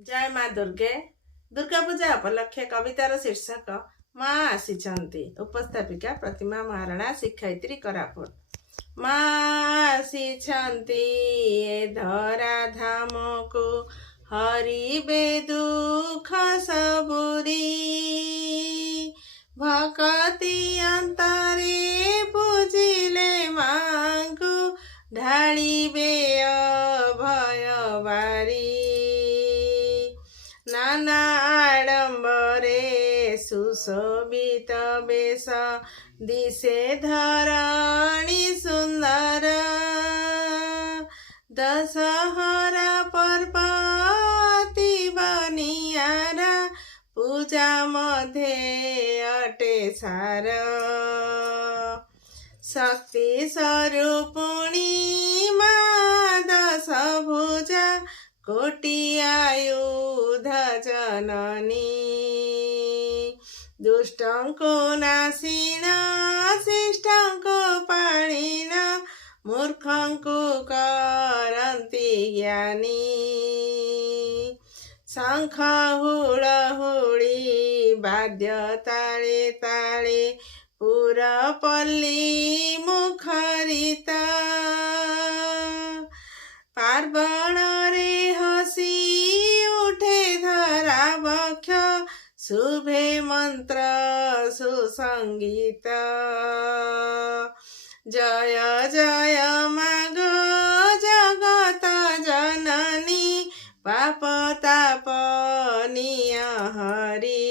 जय माँ दुर्गे। दुर्गा पूजा उपलक्षे कवितार शीर्षक माँ आसीचंती। उपस्थापिका प्रतिमा महाराणा, शिक्षयित्री कोरापुट। माँ आसीचंती ए धरा धाम को, हरिबे दुख सबुरी। भक्ति अंतरे पूजिले माँ को, ढालिबे अभय बारी। नाना आडम्बरे सुशोभित बेश, दिशे धरणी सुंदर। दशहरा पर्व अति बनियारा, पूजा मध्ये अटे सार। शक्ति स्वरूपिणी माँ दश भुजा, कोटि आयुध जननी। दुष्टं को नाशिन, शिष्टं को पाणिन, मूर्खं को करन्ति ज्ञानी। शंख हुळहुळी वाद्य ताळे ताळे, पुरपल्ली मुखरित। पार्वण रे हसी उठे धरा बक्ष, शुभे मंत्र सुसंगीत। जय जय माग जगत जननी, पाप ताप नियहरी।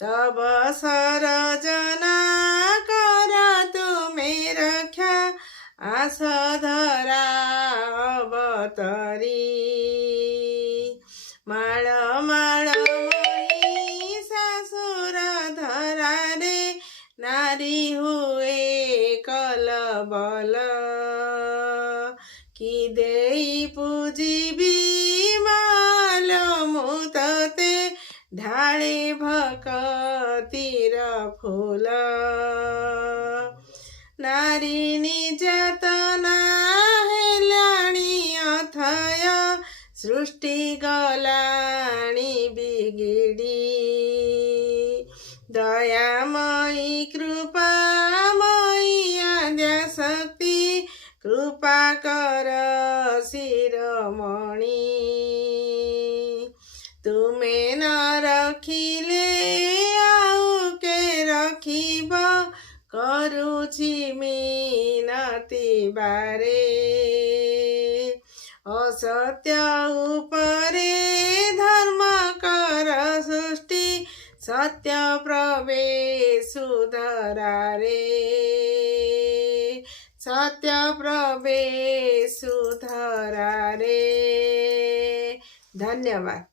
तब सरजना कर तुमे रक्षा, आस धरा अवतरी। माळ माळ महिषासुर धरा रे, नारी हुए कलबल। कि देई पूजिबी माल मुतते, ढाळे भक्तिर फूल। नारी निर्यातना हेलाणी अथय, सृष्टि गलाणी बिगिड़ी। दयामयी कृपामयी आद्याशक्ति, कृपा कर शिरोमणि। तुमे न रखिले आउ के रखिब, करुछि मिनति बारे। असत्य उपरे धर्म कर सृष्टि, सत्य प्रवेशु धरा रे। सत्य प्रवेशु धरा रे। धन्यवाद।